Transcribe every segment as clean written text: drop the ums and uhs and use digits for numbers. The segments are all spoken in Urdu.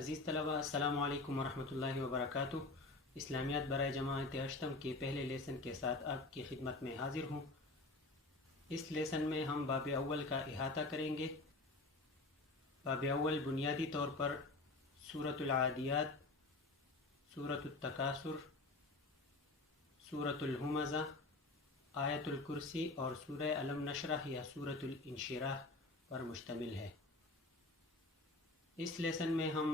عزیز طلبہ، السلام علیکم ورحمۃ اللہ وبرکاتہ۔ اسلامیات برائے جماعت اشتم کے پہلے لیسن کے ساتھ آپ کی خدمت میں حاضر ہوں۔ اس لیسن میں ہم باب اول کا احاطہ کریں گے۔ باب اول بنیادی طور پر سورۃ العادیات، سورۃ التکاثر، سورۃ الہمزہ، آیت الکرسی اور سورہ علم نشرح یا سورۃ الانشراح پر مشتمل ہے۔ اس لیسن میں ہم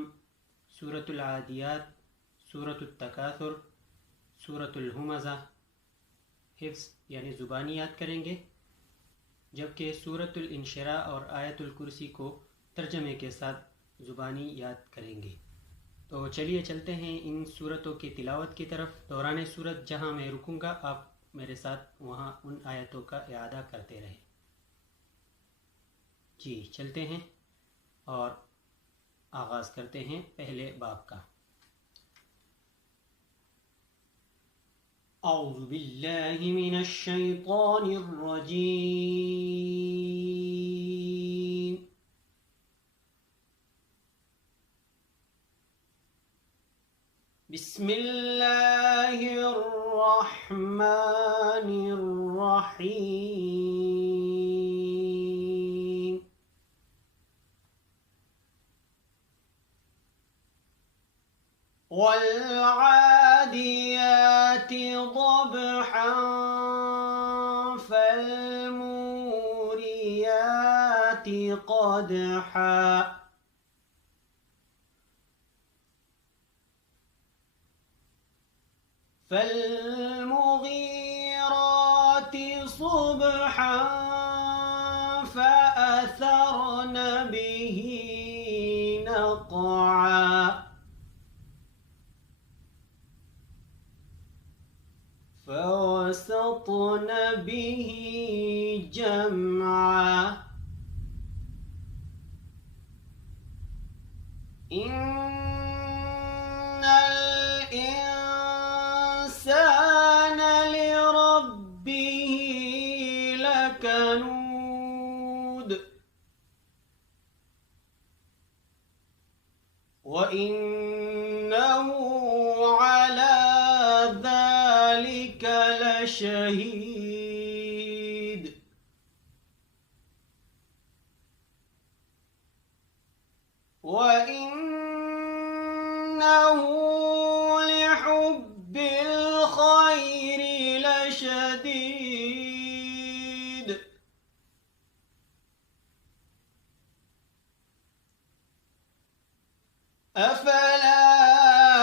سورۃ العادیات، سورۃ التکاثر، سورۃ الہمزہ حفظ یعنی زبانی یاد کریں گے، جبکہ سورۃ الانشراح اور آیت الکرسی کو ترجمے کے ساتھ زبانی یاد کریں گے۔ تو چلیے چلتے ہیں ان سورتوں کی تلاوت کی طرف۔ دوران سورت جہاں میں رکوں گا آپ میرے ساتھ وہاں ان آیتوں کا اعادہ کرتے رہیں۔ جی چلتے ہیں اور آغاز کرتے ہیں پہلے باب کا۔ اعوذ باللہ من الشیطان الرجیم، بسم اللہ الرحمن الرحیم۔ والعادیات ضبحا فالموریات قدحا فالمغیرات صبحا فأثرن به نقعا فوسطن به جمعا إن الإنسان لربه لكنود وإنه على ذلك لشهيد وإنه لحب الخير لشديد أفلا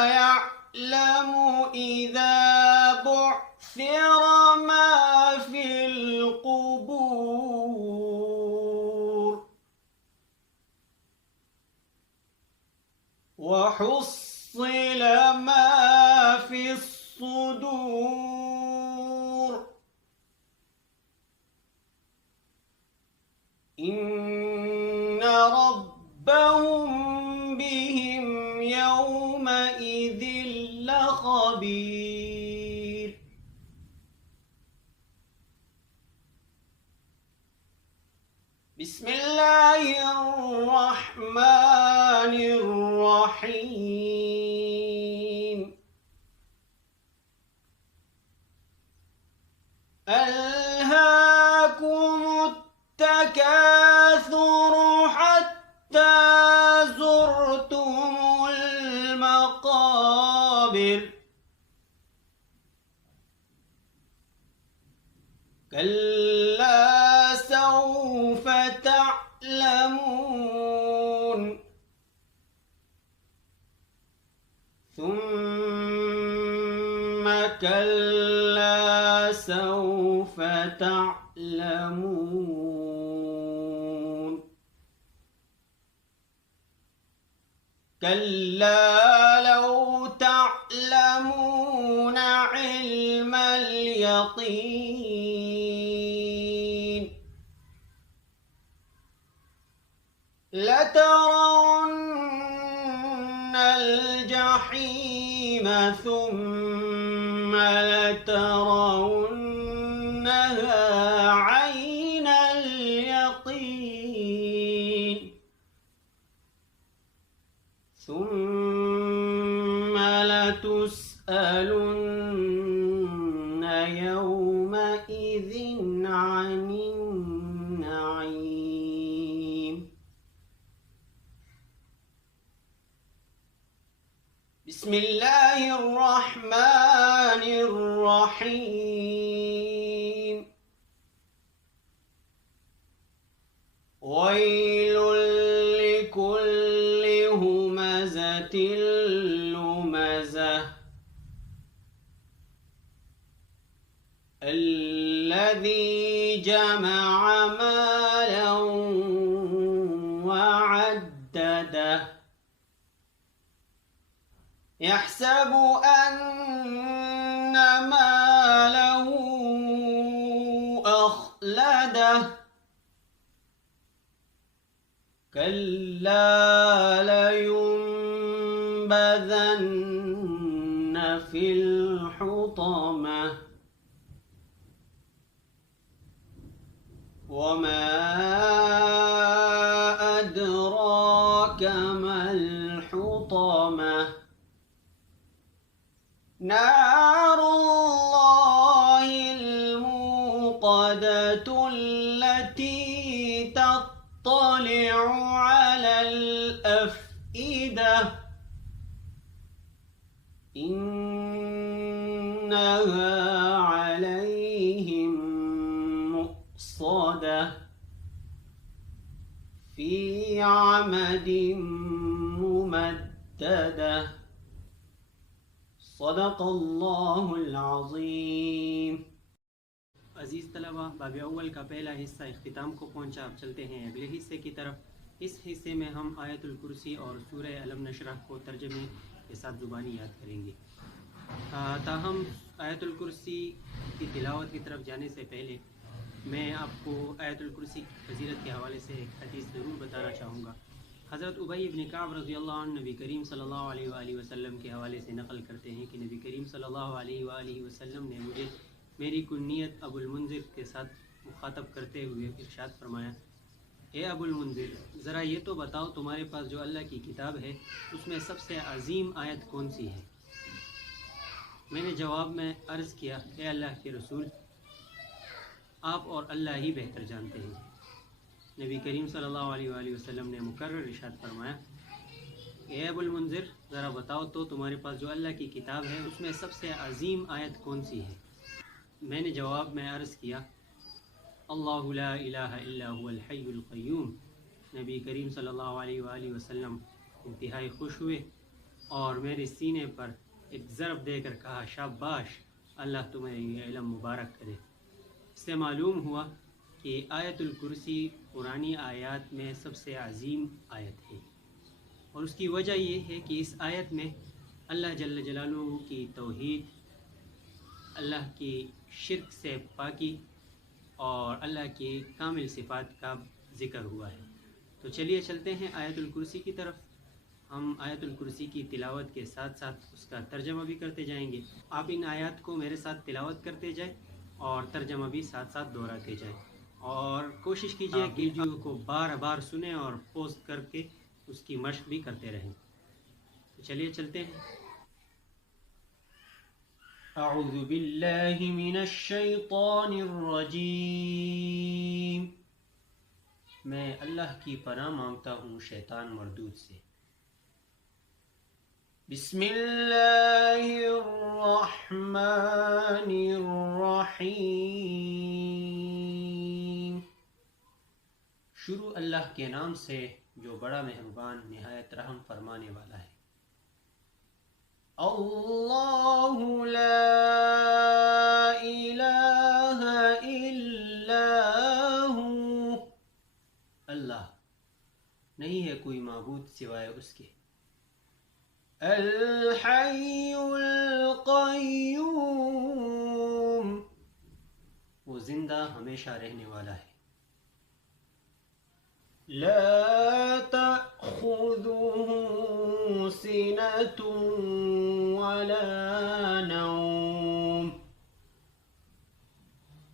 يعلم إذا بعثر ما في القبور وحصل ما في الصدور إن ربهم بهم يومئذ لخبير بسم الله الرحمن الرحيم ألهاكم التكاثر حتى زرتم المقابر كلا سوف تعلمون ثم كلا سوف تعلمون كلا لو تعلمون علم اليقين لترون الجحيم ثم لترونها عين اليقين ثم لتسألن يومئذ عن النعيم. بسم الله الرحمن الرحيم. ويل لكل همزة لمزة الذي جمع مالا وعدده يحسب أن ماله أخلده كلا لينبذن في الحطمة وما أدراك ما الحطمة نار الله الموقدة التي تطلع على الأفئدة إنها عليهم مؤصدة في عمد ممددة. صدق اللہ العظیم. عزیز طلبہ، باب اول کا پہلا حصہ اختتام کو پہنچا. اب چلتے ہیں اگلے حصے کی طرف. اس حصے میں ہم آیت الکرسی اور سورہ علم نشرح کو ترجمے کے ساتھ زبانی یاد کریں گے. تاہم آیت الکرسی کی تلاوت کی طرف جانے سے پہلے میں آپ کو آیت الکرسی کی فضیلت کے حوالے سے ایک حدیث ضرور بتانا چاہوں گا. حضرت ابی بن کعب رضی اللہ عنہ نبی کریم صلی اللہ علیہ وآلہ وسلم کے حوالے سے نقل کرتے ہیں کہ نبی کریم صلی اللہ علیہ وآلہ وسلم نے مجھے میری کنیت ابو المنذر کے ساتھ مخاطب کرتے ہوئے ارشاد فرمایا: اے ابو المنذر، ذرا یہ تو بتاؤ تمہارے پاس جو اللہ کی کتاب ہے اس میں سب سے عظیم آیت کون سی ہے؟ میں نے جواب میں عرض کیا: اے اللہ کے رسول، آپ اور اللہ ہی بہتر جانتے ہیں. نبی کریم صلی اللہ علیہ وآلہ وسلم نے مکرر ارشاد فرمایا: اے ابو المنذر، ذرا بتاؤ تو تمہارے پاس جو اللہ کی کتاب ہے اس میں سب سے عظیم آیت کون سی ہے؟ میں نے جواب میں عرض کیا: اللہ لا الہ الا هو الحی القیوم. نبی کریم صلی اللہ علیہ وآلہ وسلم انتہائی خوش ہوئے اور میرے سینے پر ایک ضرب دے کر کہا: شاباش، اللہ تمہیں یہ علم مبارک کرے. اس سے معلوم ہوا کہ آیت الکرسی قرآنی آیات میں سب سے عظیم آیت ہے، اور اس کی وجہ یہ ہے کہ اس آیت میں اللہ جل جلالہ کی توحید، اللہ کی شرک سے پاکی اور اللہ کی کامل صفات کا ذکر ہوا ہے. تو چلیے چلتے ہیں آیت الکرسی کی طرف. ہم آیت الکرسی کی تلاوت کے ساتھ ساتھ اس کا ترجمہ بھی کرتے جائیں گے. آپ ان آیات کو میرے ساتھ تلاوت کرتے جائیں اور ترجمہ بھی ساتھ ساتھ دہراتے جائیں، اور کوشش کیجیے کہ ویڈیو کو بار بار سنیں اور پوسٹ کر کے اس کی مشق بھی کرتے رہیں. چلیے چلتے ہیں. اعوذ باللہ من الشیطان الرجیم. میں اللہ کی پناہ مانگتا ہوں شیطان مردود سے. بسم اللہ الرحمن الرحیم. شروع اللہ کے نام سے جو بڑا مہربان نہایت رحم فرمانے والا ہے. اللہ لا الہ الا ہو. اللہ، نہیں ہے کوئی معبود سوائے اس کے. الحی القیوم، وہ زندہ ہمیشہ رہنے والا ہے. لا تأخذه سنة ولا نوم،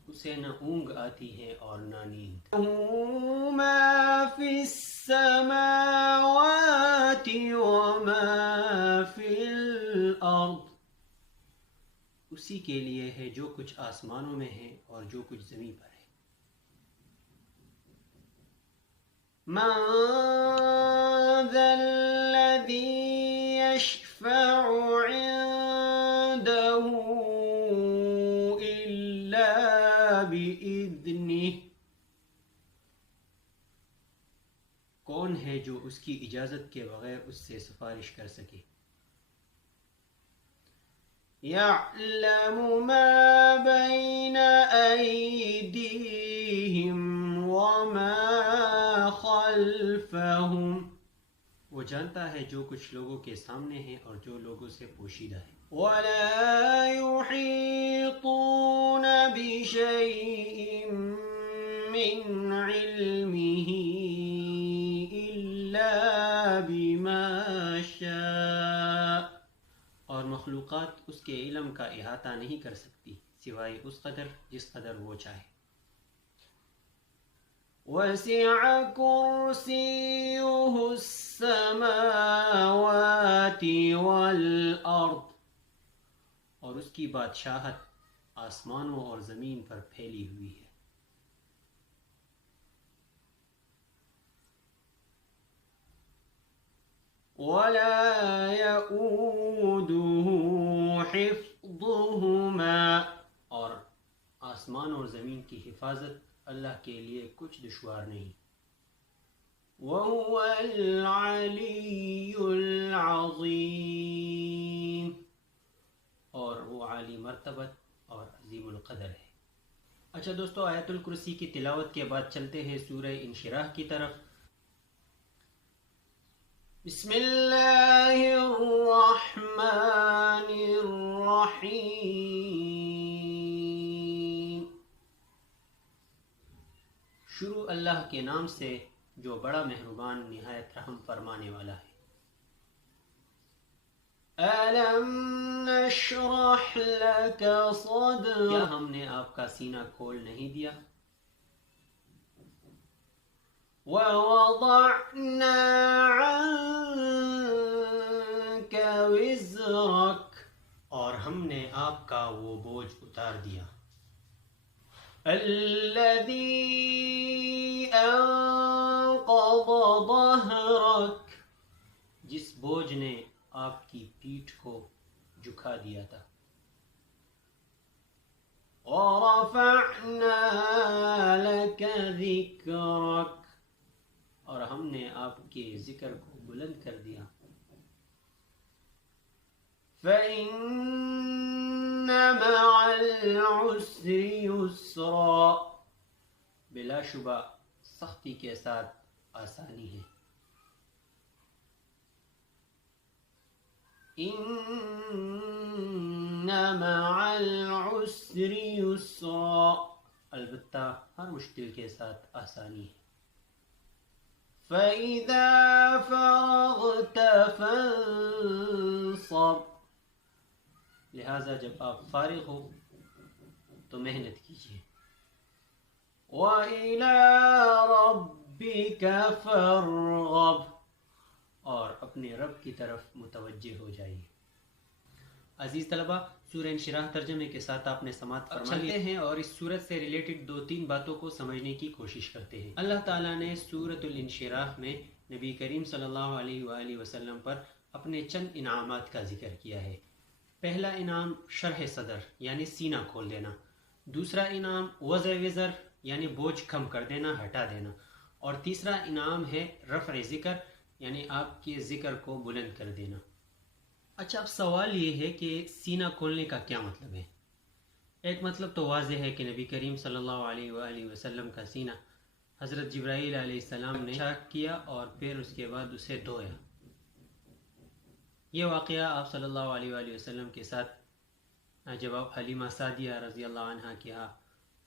اسے نہ اونگ آتی ہے اور نہ نیند. ما فی السماوات وما وما فی الارض، اسی کے لیے ہے جو کچھ آسمانوں میں ہے اور جو کچھ زمین پر ہے. من ذا الذی یشفع عنده الا بإذنہ، کون ہے جو اس کی اجازت کے بغیر اس سے سفارش کر سکے. یعلم ما بین ایدیہم وما خلفہم، وہ جانتا ہے جو کچھ لوگوں کے سامنے ہے اور جو لوگوں سے پوشیدہ ہے. ولا يحيطون بشيء من علمه إلا بما شاء، اور مخلوقات اس کے علم کا احاطہ نہیں کر سکتی سوائے اس قدر جس قدر وہ چاہے. وسع كرسيه السماوات والأرض، اور اس کی بادشاہت آسمانوں اور زمین پر پھیلی ہوئی ہے. ولا يؤوده حفظهما، اور آسمان اور زمین کی حفاظت اللہ کے لیے کچھ دشوار نہیں. وهو العلی العظیم، اور وہ عالی مرتبت اور عظیم القدر ہے. اچھا دوستو، آیت الکرسی کی تلاوت کے بعد چلتے ہیں سورہ انشراح کی طرف. بسم اللہ الرحمن الرحیم، شروع اللہ کے نام سے جو بڑا مہربان نہایت رحم فرمانے والا ہے. أَلَمْ نَشْرَحْ لَكَ صَدْرَكَ، کیا ہم نے آپ کا سینہ کھول نہیں دیا. وَوَضَعْنَا عَنْكَ وِزْرَكَ، اور ہم نے آپ کا وہ بوجھ اتار دیا. الَّذِي أَنقَضَ ظَهْرَكَ، جس بوجھ نے آپ کی پیٹھ کو جھکا دیا تھا. وَرَفَعْنَا لَكَ ذِكْرَكَ، اور ہم نے آپ کے ذکر کو بلند کر دیا. فَإِنَّ مَعَ الْعُسْرِ يُسْرًا، بلا شبہ سختی کے ساتھ آسانی ہے. إِنَّ مَعَ الْعُسْرِ يُسْرًا، البتہ ہر مشکل کے ساتھ آسانی ہے. فَإِذَا فَرَغْتَ فَانصَبْ، لہذا جب آپ فارغ ہو تو محنت کیجیے. وَإِلَى رَبِّكَ فَارْغَب، اور اپنے رب کی طرف متوجہ ہو جائیے. عزیز طلبہ، سورہ انشراح ترجمے کے ساتھ آپ نے سماعت فرما لیے ہیں اور اس سورت سے ریلیٹڈ 2-3 باتوں کو سمجھنے کی کوشش کرتے ہیں. اللہ تعالیٰ نے سورت الانشراح میں نبی کریم صلی اللہ علیہ وآلہ وسلم پر اپنے چند انعامات کا ذکر کیا ہے. پہلا انعام شرح صدر یعنی سینہ کھول دینا، دوسرا انعام وضع وزر یعنی بوجھ کم کر دینا، ہٹا دینا، اور تیسرا انعام ہے رفع ذکر یعنی آپ کے ذکر کو بلند کر دینا. اچھا، اب سوال یہ ہے کہ سینہ کھولنے کا کیا مطلب ہے؟ ایک مطلب تو واضح ہے کہ نبی کریم صلی اللہ علیہ وآلہ وسلم کا سینہ حضرت جبرائیل علیہ السلام نے چاک کیا اور پھر اس کے بعد اسے دھویا. یہ واقعہ آپ صلی اللہ علیہ وآلہ وسلم کے ساتھ جب آپ حلیمہ سعدیہ رضی اللہ عنہ کے ہاں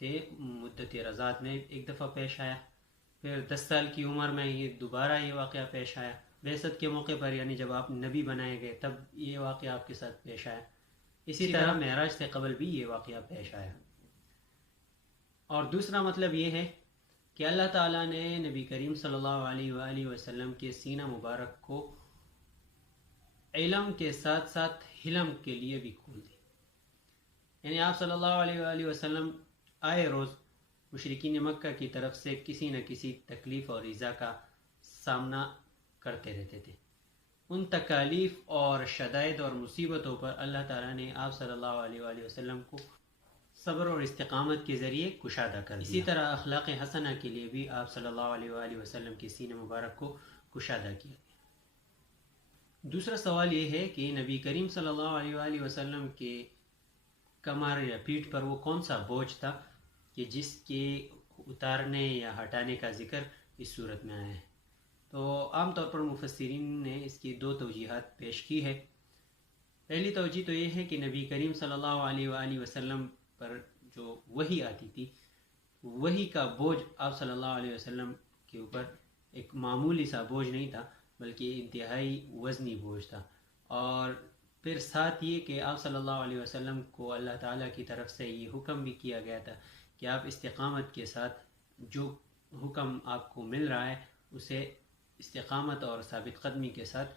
تھے مدت رضاعت میں ایک دفعہ پیش آیا. پھر 10 سال کی عمر میں یہ دوبارہ یہ واقعہ پیش آیا. بعثت کے موقع پر یعنی جب آپ نبی بنائے گئے تب یہ واقعہ آپ کے ساتھ پیش آیا. اسی طرح معراج سے قبل بھی یہ واقعہ پیش آیا. اور دوسرا مطلب یہ ہے کہ اللہ تعالیٰ نے نبی کریم صلی اللہ علیہ وآلہ وسلم کے سینہ مبارک کو علم کے ساتھ ساتھ حلم کے لیے بھی کھول دی. یعنی آپ صلی اللہ علیہ وآلہ وسلم آئے روز مشرکین مکہ کی طرف سے کسی نہ کسی تکلیف اور ایذا کا سامنا کرتے رہتے تھے. ان تکالیف اور شدائد اور مصیبتوں پر اللہ تعالیٰ نے آپ صلی اللہ علیہ وآلہ وسلم کو صبر اور استقامت کے ذریعے کشادہ کر دیا. اسی طرح اخلاق حسنہ کے لیے بھی آپ صلی اللہ علیہ وآلہ وسلم کی سینہ مبارک کو کشادہ کیا گیا. دوسرا سوال یہ ہے کہ نبی کریم صلی اللہ علیہ وآلہ وسلم کے کمر یا پیٹھ پر وہ کون سا بوجھ تھا کہ جس کے اتارنے یا ہٹانے کا ذکر اس صورت میں آیا ہے. تو عام طور پر مفسرین نے اس کی دو توجیحات پیش کی ہے. پہلی توجیہ تو یہ ہے کہ نبی کریم صلی اللہ علیہ وآلہ وسلم پر جو وحی آتی تھی، وحی کا بوجھ آپ صلی اللہ علیہ وسلم کے اوپر ایک معمولی سا بوجھ نہیں تھا بلکہ انتہائی وزنی بوجھ تھا. اور پھر ساتھ یہ کہ آپ صلی اللہ علیہ وسلم کو اللہ تعالیٰ کی طرف سے یہ حکم بھی کیا گیا تھا کہ آپ استقامت کے ساتھ جو حکم آپ کو مل رہا ہے اسے استقامت اور ثابت قدمی کے ساتھ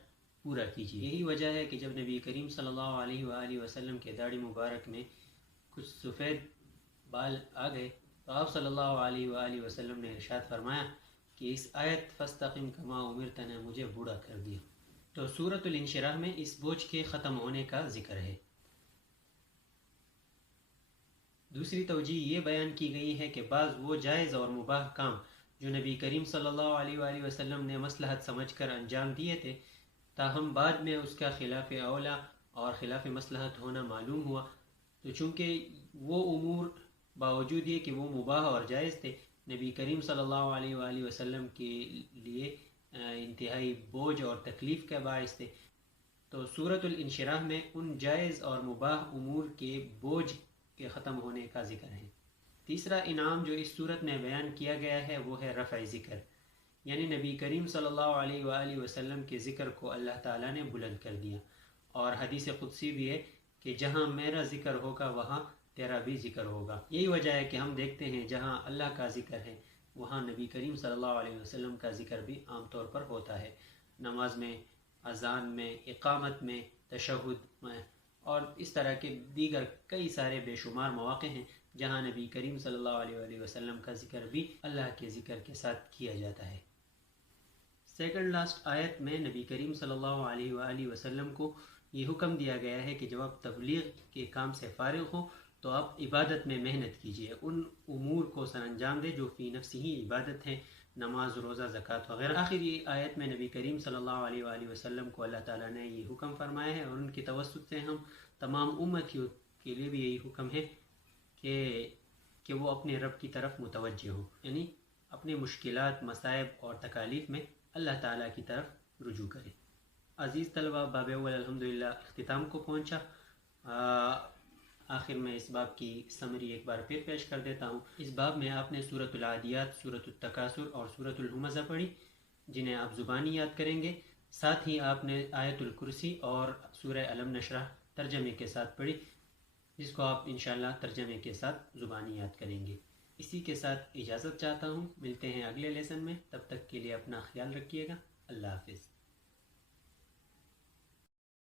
پورا کیجیے. یہی وجہ ہے کہ جب نبی کریم صلی اللہ علیہ وآلہ وسلم کے داڑھی مبارک میں کچھ سفید بال آ گئے تو آپ صلی اللہ علیہ وآلہ وسلم نے ارشاد فرمایا کہ اس آیت فاستقم کما امرت نے مجھے بوڑھا کر دیا. تو سورۃ الانشراح میں اس بوجھ کے ختم ہونے کا ذکر ہے. دوسری توجیہ یہ بیان کی گئی ہے کہ بعض وہ جائز اور مباح کام جو نبی کریم صلی اللہ علیہ وآلہ وسلم نے مصلحت سمجھ کر انجام دیے تھے، تاہم بعد میں اس کا خلاف اولا اور خلاف مصلحت ہونا معلوم ہوا، تو چونکہ وہ امور باوجود یہ کہ وہ مباح اور جائز تھے نبی کریم صلی اللہ علیہ وآلہ وسلم کے لیے انتہائی بوجھ اور تکلیف کا باعث تھے، تو سورۃ الانشراح میں ان جائز اور مباح امور کے بوجھ کے ختم ہونے کا ذکر ہے. تیسرا انعام جو اس صورت میں بیان کیا گیا ہے وہ ہے رفع ذکر، یعنی نبی کریم صلی اللہ علیہ وآلہ وسلم کے ذکر کو اللہ تعالیٰ نے بلند کر دیا. اور حدیث قدسی بھی ہے کہ جہاں میرا ذکر ہوگا وہاں تیرا بھی ذکر ہوگا. یہی وجہ ہے کہ ہم دیکھتے ہیں جہاں اللہ کا ذکر ہے وہاں نبی کریم صلی اللہ علیہ وسلم کا ذکر بھی عام طور پر ہوتا ہے. نماز میں، اذان میں، اقامت میں، تشہد میں اور اس طرح کے دیگر کئی سارے بے شمار مواقع ہیں جہاں نبی کریم صلی اللہ علیہ وآلہ وسلم کا ذکر بھی اللہ کے ذکر کے ساتھ کیا جاتا ہے. سیکنڈ لاسٹ آیت میں نبی کریم صلی اللہ علیہ وآلہ وسلم کو یہ حکم دیا گیا ہے کہ جب آپ تبلیغ کے کام سے فارغ ہوں تو آپ عبادت میں محنت کیجیے، ان امور کو سر انجام دے جو فی نفسی ہی عبادت ہیں، نماز، روزہ، زکوٰۃ وغیرہ. آخری آیت میں نبی کریم صلی اللہ علیہ وآلہ وسلم کو اللہ تعالیٰ نے یہ حکم فرمایا ہے اور ان کی توسط سے ہم تمام امتیوں کے لیے بھی یہی حکم ہے کہ وہ اپنے رب کی طرف متوجہ ہو، یعنی اپنے مشکلات، مصائب اور تکالیف میں اللہ تعالیٰ کی طرف رجوع کریں. عزیز طلبہ، باب اول الحمدللہ اختتام کو پہنچا. آخر میں اس باب کی سمری ایک بار پھر پیش کر دیتا ہوں. اس باب میں آپ نے سورۃ العادیات، سورۃ التکاثر اور سورۃ الہمزہ پڑھی جنہیں آپ زبانی یاد کریں گے. ساتھ ہی آپ نے آیت الکرسی اور سورہ علم نشرح ترجمے کے ساتھ پڑھی جس کو آپ انشاءاللہ ترجمے کے ساتھ زبانی یاد کریں گے. اسی کے ساتھ اجازت چاہتا ہوں. ملتے ہیں اگلے لیسن میں. تب تک کے لیے اپنا خیال رکھیے گا. اللہ حافظ.